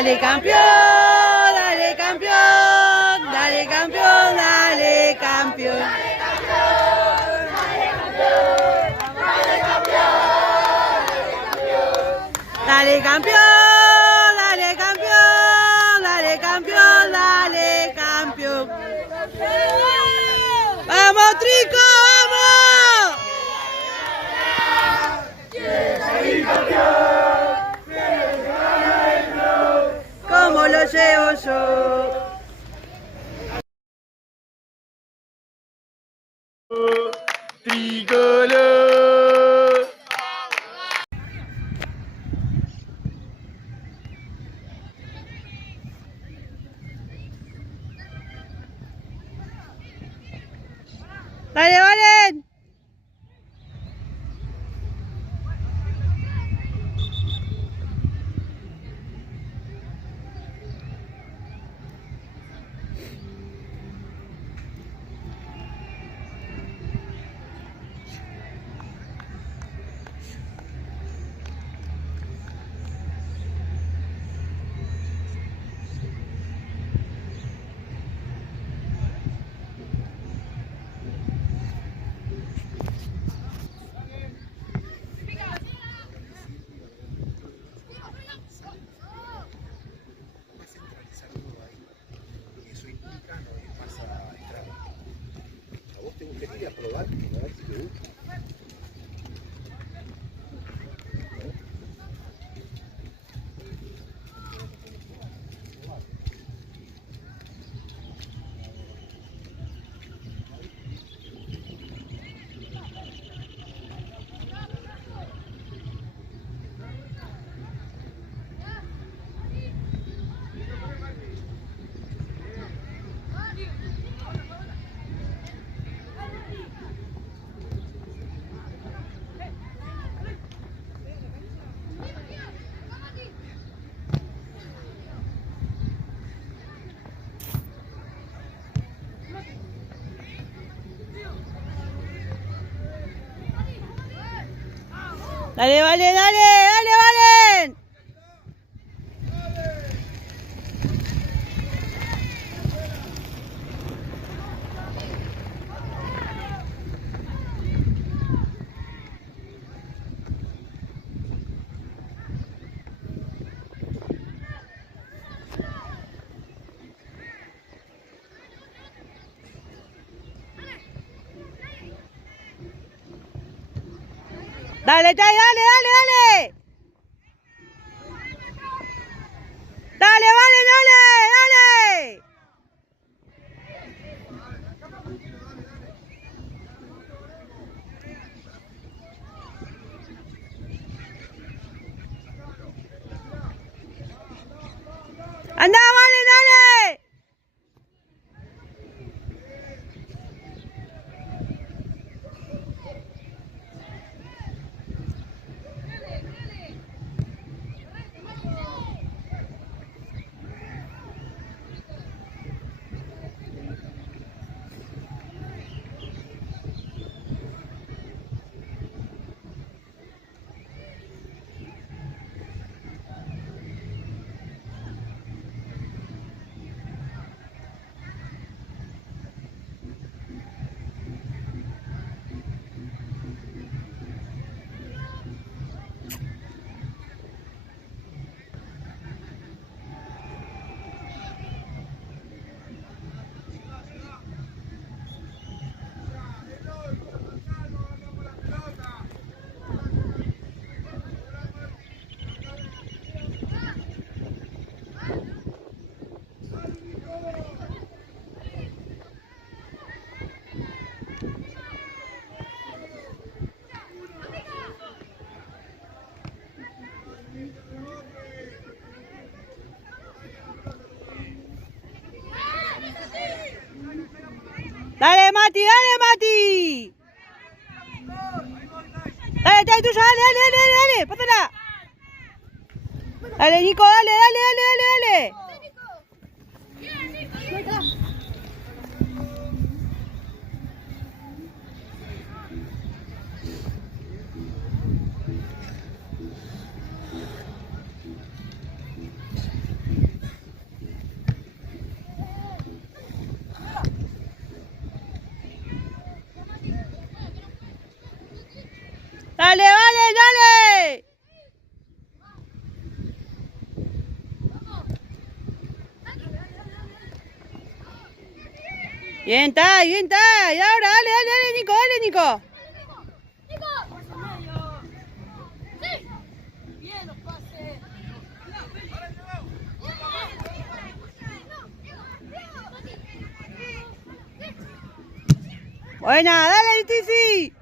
Dale campeón, dale campeón, dale campeón, dale campeón. Dale campeón, dale campeón, dale campeón, dale campeón. ¡Vamos, Trico, vamos! ¿Cómo lo llevo yo? Tricolor. ¡Dale, Valen! Dale, Valen, dale, dale, Valen. Dale, Chay, dale, dale, dale. Dale, Valen, dale, dale. Anda, Valen, dale. Dale, Mati, dale, Mati. Dale, Chay, tuyo, dale, dale, dale, dale, pásala. Dale, Nico, dale, dale, dale, dale, dale. Dale, vale, dale. Bien está, bien está. Y ahora, dale, dale, dale, Nico, dale, Nico. Buena, dale, Tizi.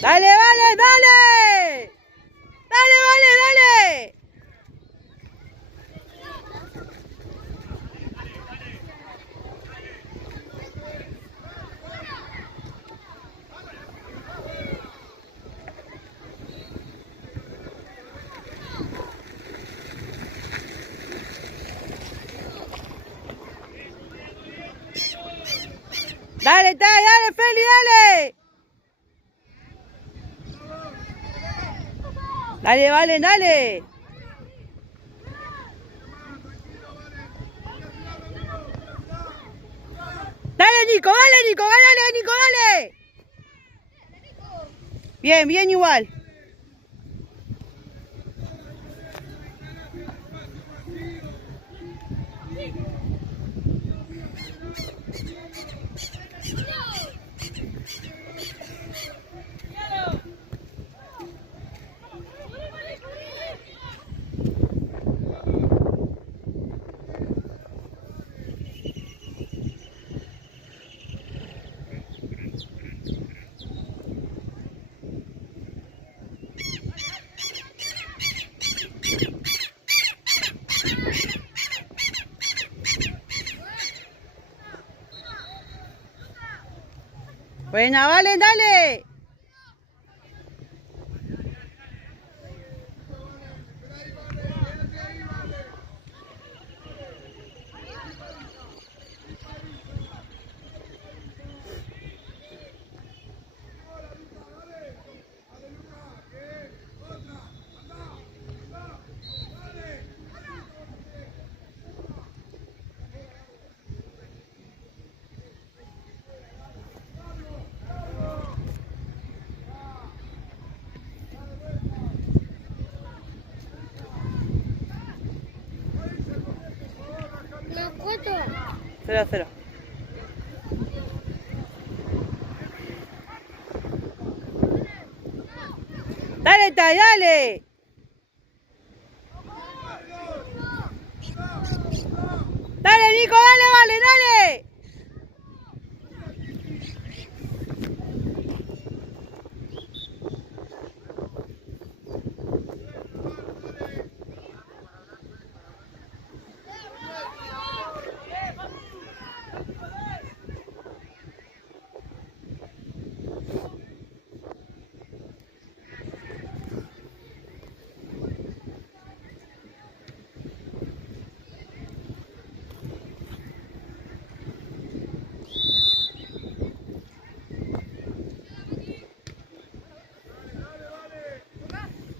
Dale, vale, dale. Dale, vale, dale. Dale, dale, Feli, dale. Dale, vale, dale. Dale, Nico, dale, Nico, dale. Bien, bien igual. Buena, vale, dale. ¿Cuánto? 0-0. Dale, Tai, dale. Dale, Nico, dale, vale, dale.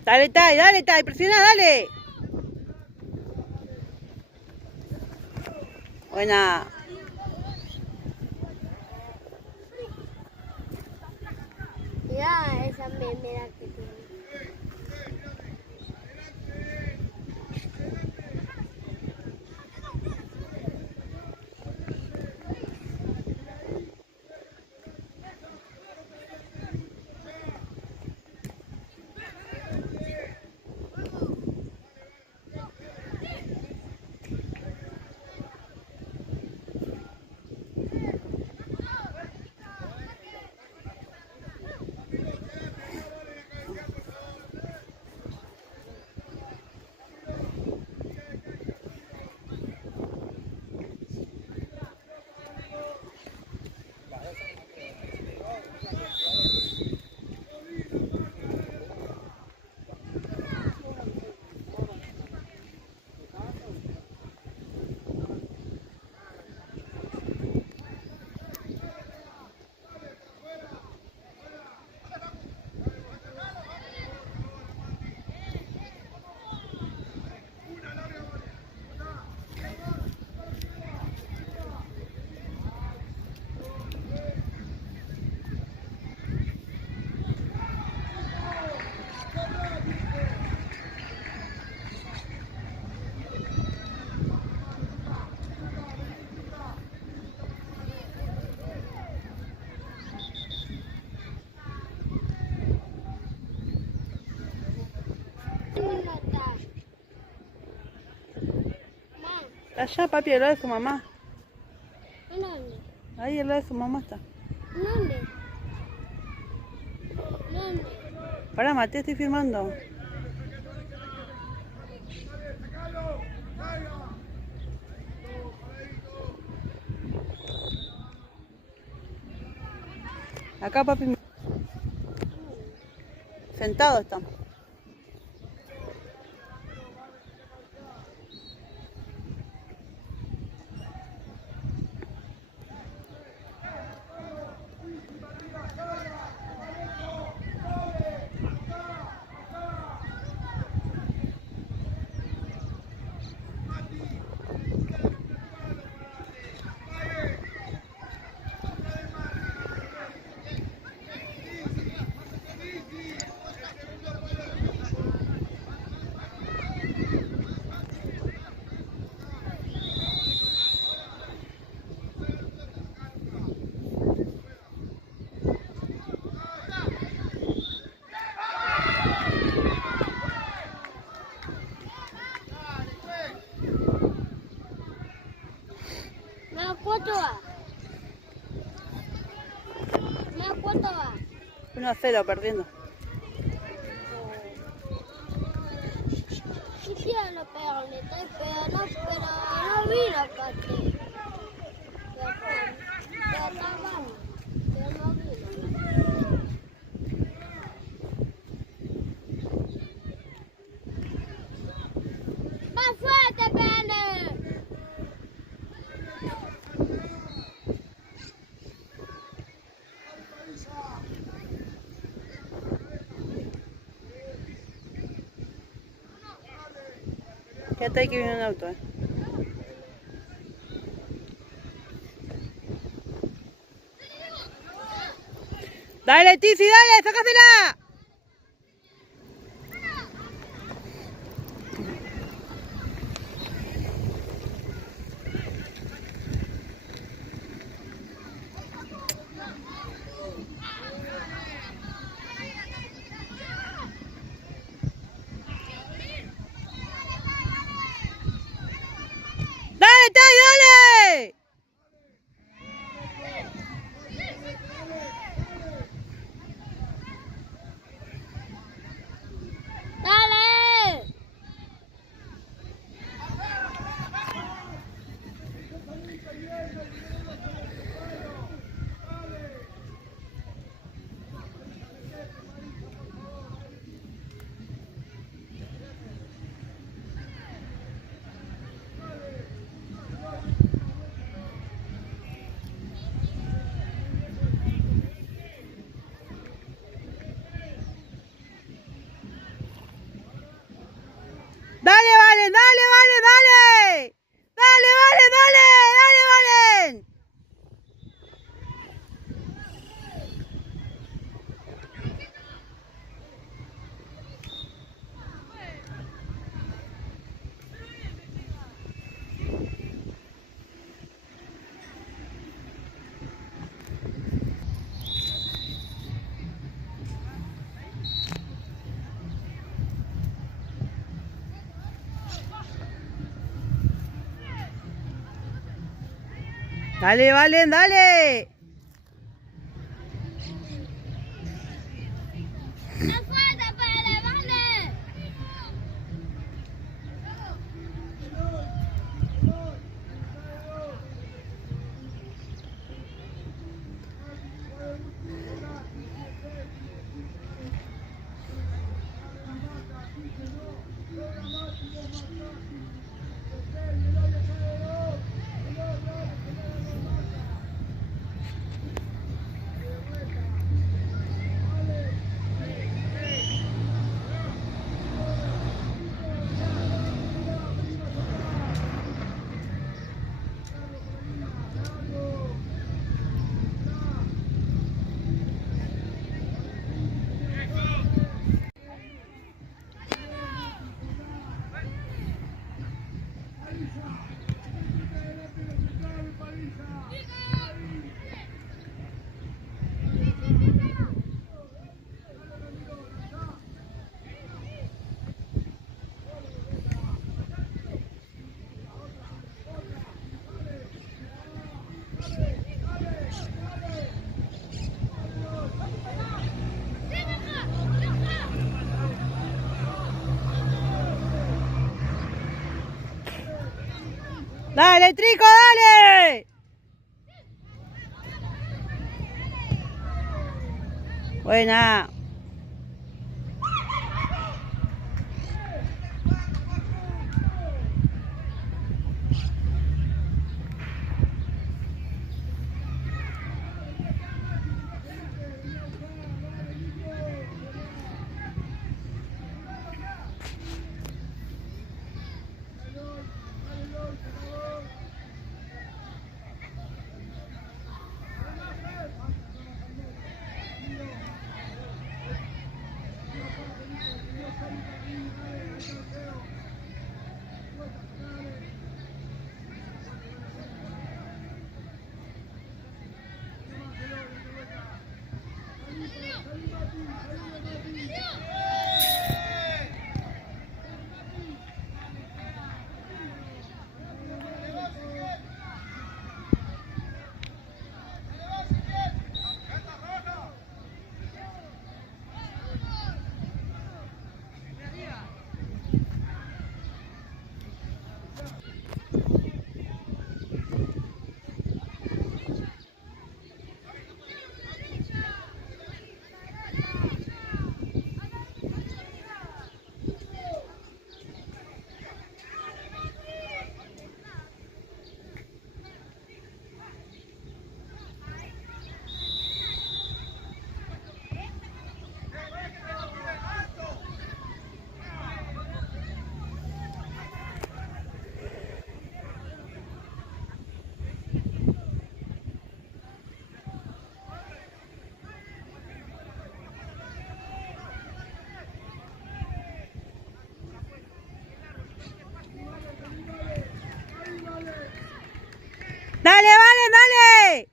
Dale, Tai, presiona, dale. Buena. esa memera que tiene. Allá, papi, el lado de su mamá. ¿Dónde? Ahí, el lado de su mamá está. ¿Dónde? ¿Dónde? Pará, Matías, estoy filmando. Acá, papi. Sentado estamos. ¿Cuánto va? 1-0 perdiendo. Sí quiero pegar, le estoy pegando, pero no vino acá. Pero no vino. ¡Más fuerte, pene! Quédate ahí que viene un auto, Dale, Tizi, dale, sácasela. Dale, Tai, dale. Dale, Valen, dale. ¡La fuerza, Pele, vale! Dale, Trico, dale. Buena. Dale, Valen, dale.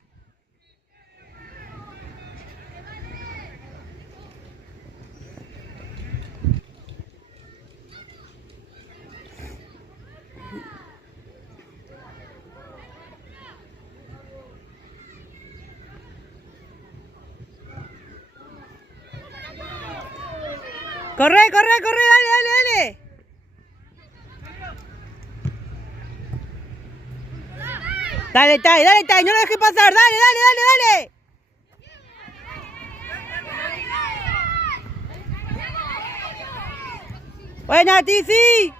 Corre, corre, corre, dale, dale, dale. Dale, Tai, dale, Tai, no lo dejes pasar, dale, dale, dale, dale. Buena, Tizi.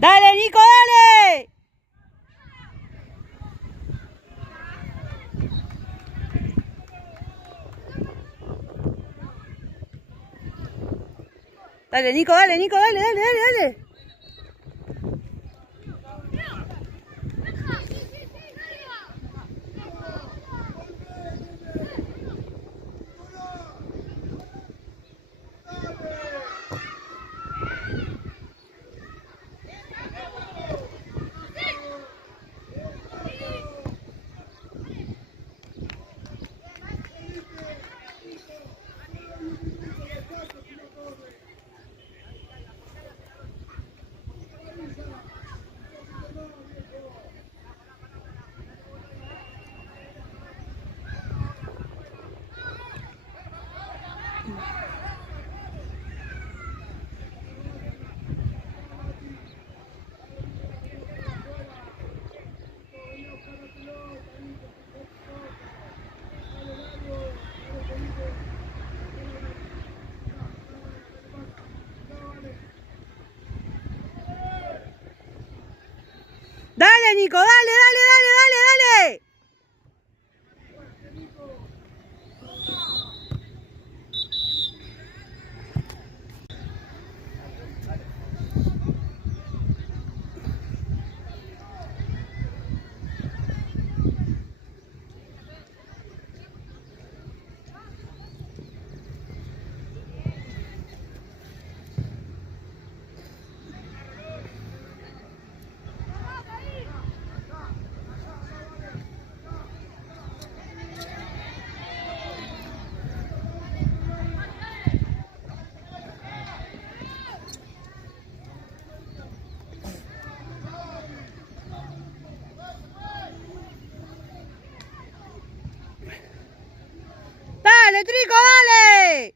Dale, Nico, dale. Dale, Nico, dale, Nico, dale, dale, dale, dale. Dale, Nico, dale, dale, dale, dale, dale. Dale, Trico, dale.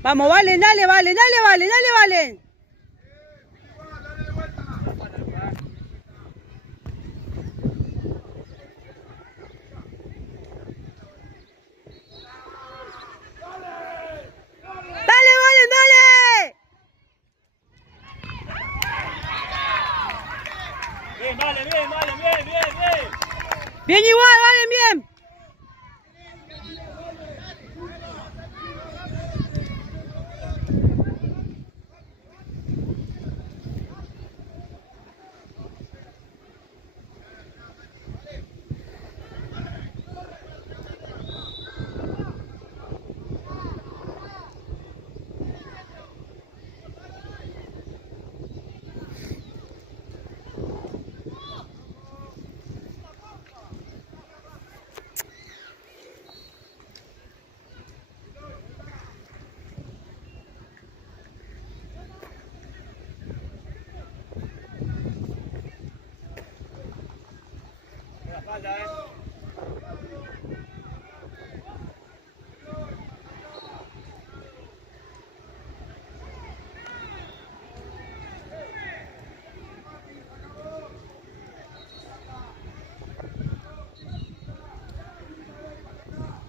Vamos, Valen, dale, Valen, dale, Valen, dale, Valen. Dale, Valen, dale. Bien, vale, bien, vale, bien, bien, bien. Bien igual, Valen, bien.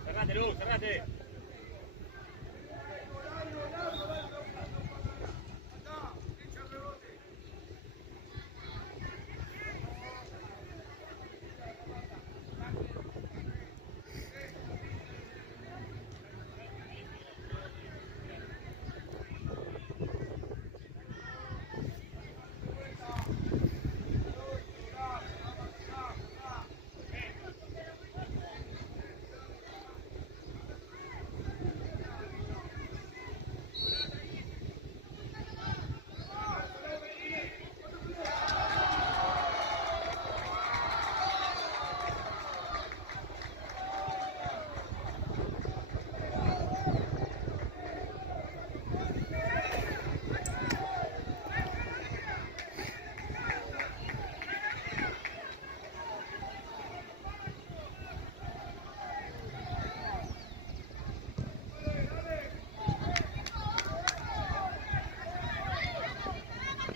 Cerrate, Luz, cerrate.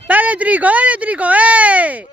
Dale, Trico, ¡eh!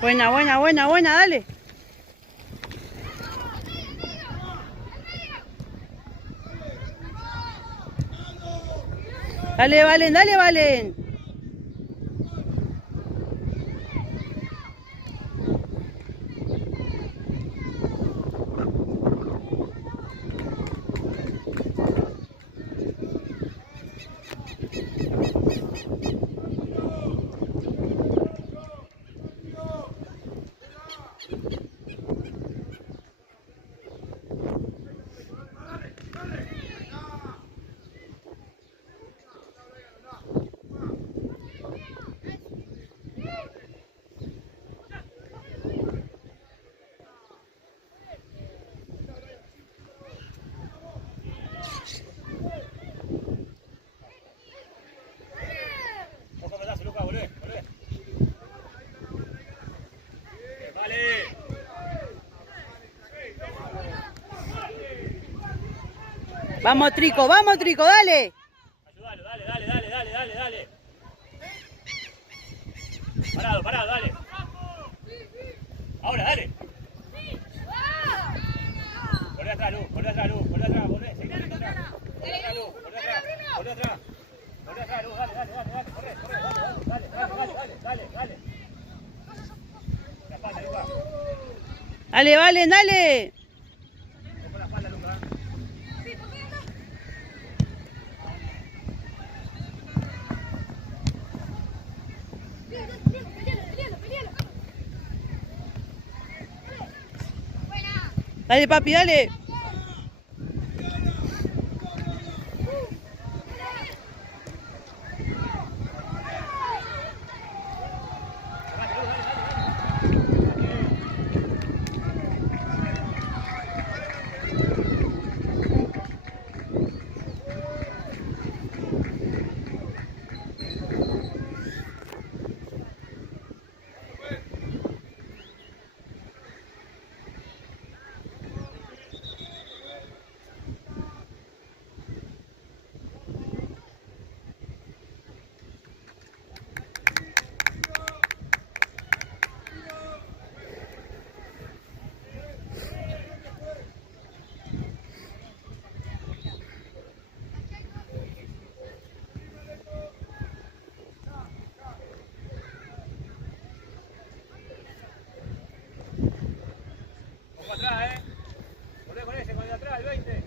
Buena, buena, buena, buena, dale. Dale, Valen, dale, Valen. Ojo, pedazo, Lucas, volvé, volvé. Vale. Vamos, Trico, dale. Ayúdalo, dale, dale, dale, dale, dale, dale. Parado, parado, dale. Ahora, dale. Volvé atrás, Luz, volvé atrás, Luz, volvé atrás, volvé. Seguí atrás. Volvé atrás, Luz, volvé atrás. Volvé atrás. Volvé atrás, Luz, dale, dale, dale, dale, corre, corre, dale, dale, dale, dale, dale. La espalda, Lucas. Dale, Valen, dale. Con la espalda, Lucas. Dale, papi, dale. Ojo atrás, volvé con ese, con el de atrás, el 20.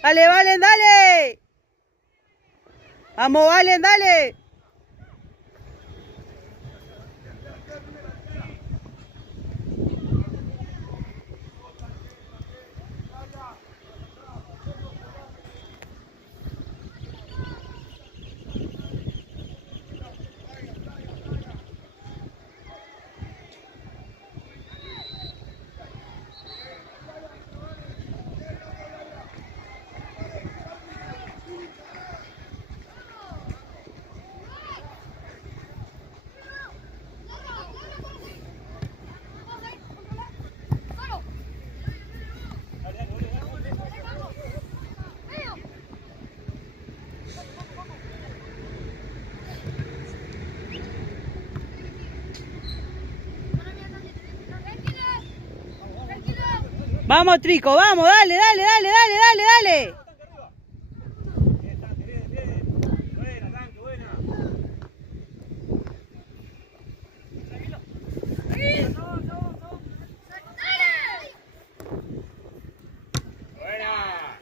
Dale, Valen, dale. Vamos, Valen, dale. Vamos, Trico, vamos, dale, dale, dale, dale, dale, dale. Bien, Tanque, bien, bien. Buena, Tanque, buena. Buena.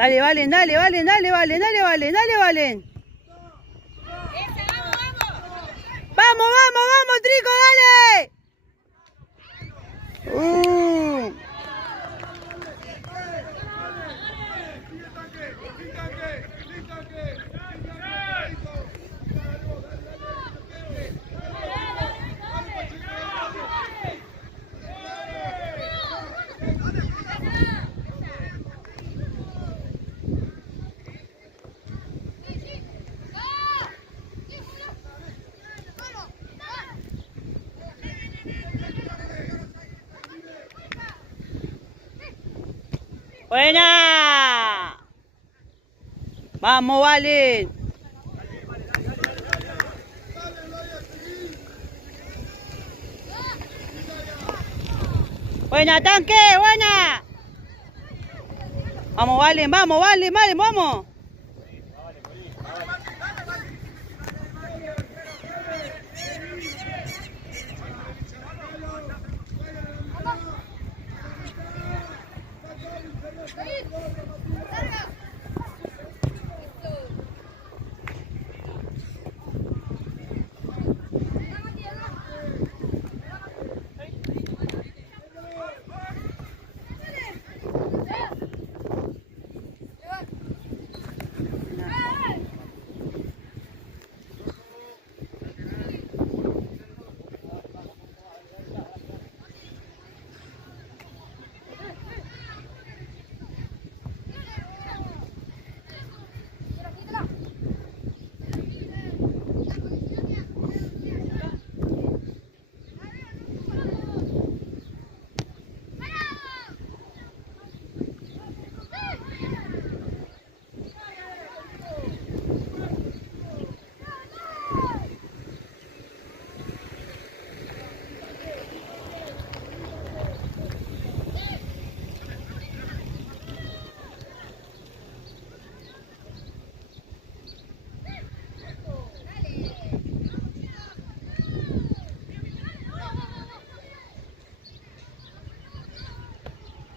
Dale, Valen, dale, Valen, dale, Valen, dale, Valen, dale, Valen. ¡Vamos, vamos, vamos, Trico, dale! ¡Buena! ¡Vamos, Valen! ¡Buena, tanque! ¡Buena! ¡Vamos, Valen! ¡Vamos, Valen! ¡Valen, vamos!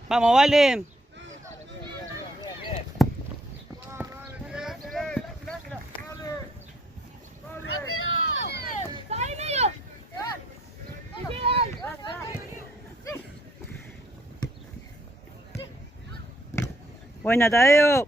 Vamos, Valen. Buena, Tadeo.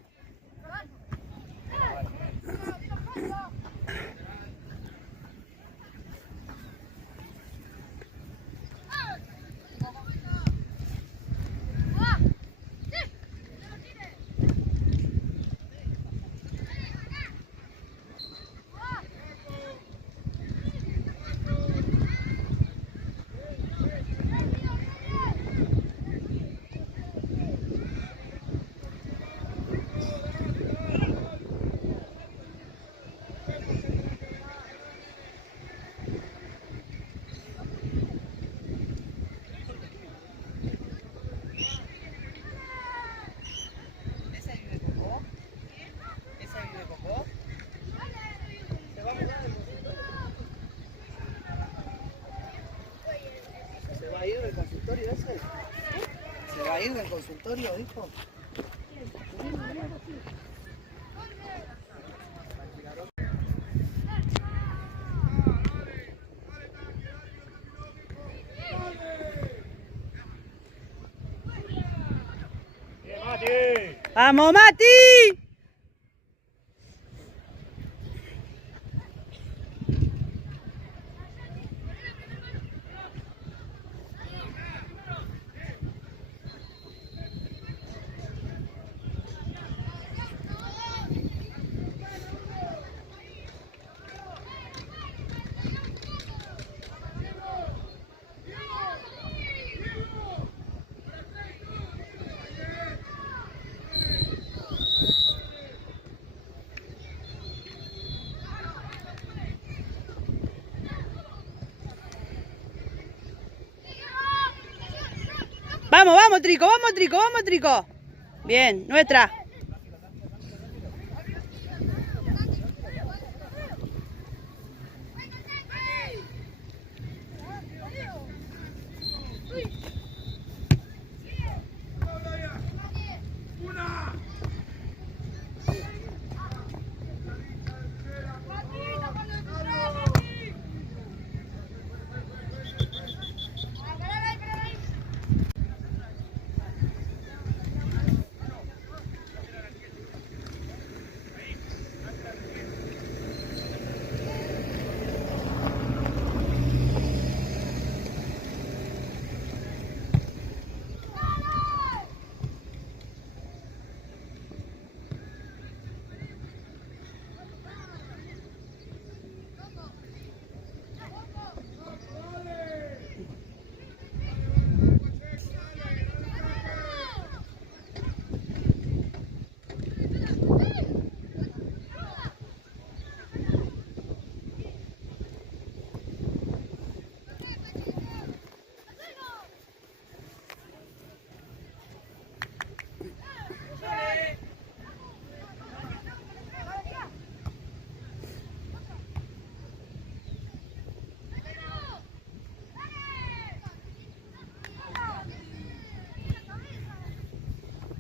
¿Se va a ir del consultorio ese? ¿Se va a ir del consultorio, dijo? ¡Vamos, Mati! Vamos, vamos, Trico, vamos, Trico, vamos, Trico. Bien, nuestra.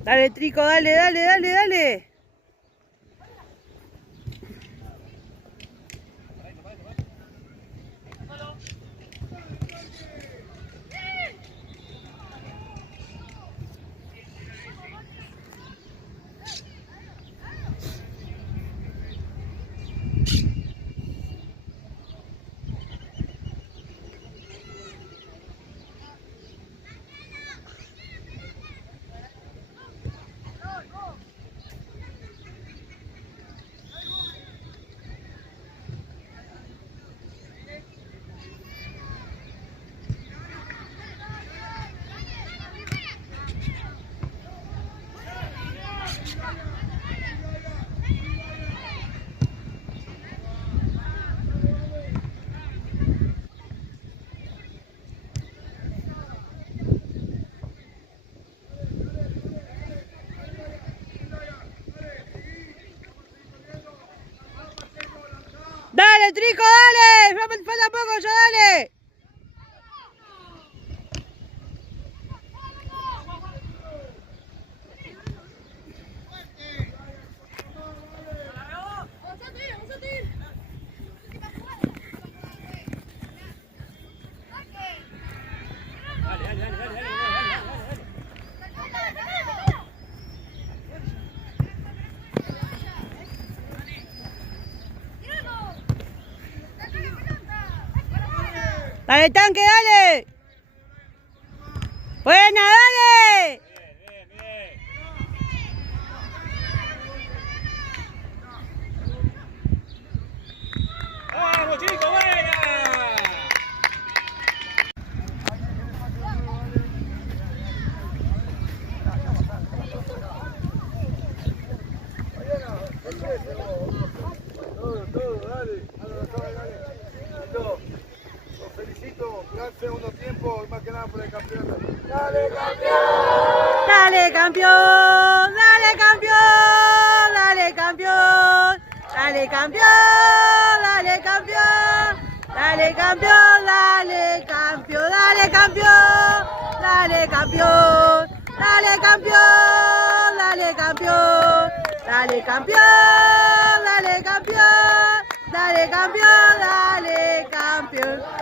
Dale, Trico, dale, dale, dale, dale. Dale, Trico, dale. Falta poco ya, dale. Dale, Tanque, dale. Buena, dale. Bien, bien. ¡Vamos, chicos, buena! Los felicito, gran segundo tiempo y más que nada por el campeonato. Dale, campeón. Dale, campeón. Dale, campeón. Dale, campeón. Dale, campeón. Dale, campeón. Dale, campeón. Dale, campeón. Dale, campeón. Dale, campeón. Dale, campeón. Dale, campeón. Dale, campeón. Dale, campeón. Dale, campeón.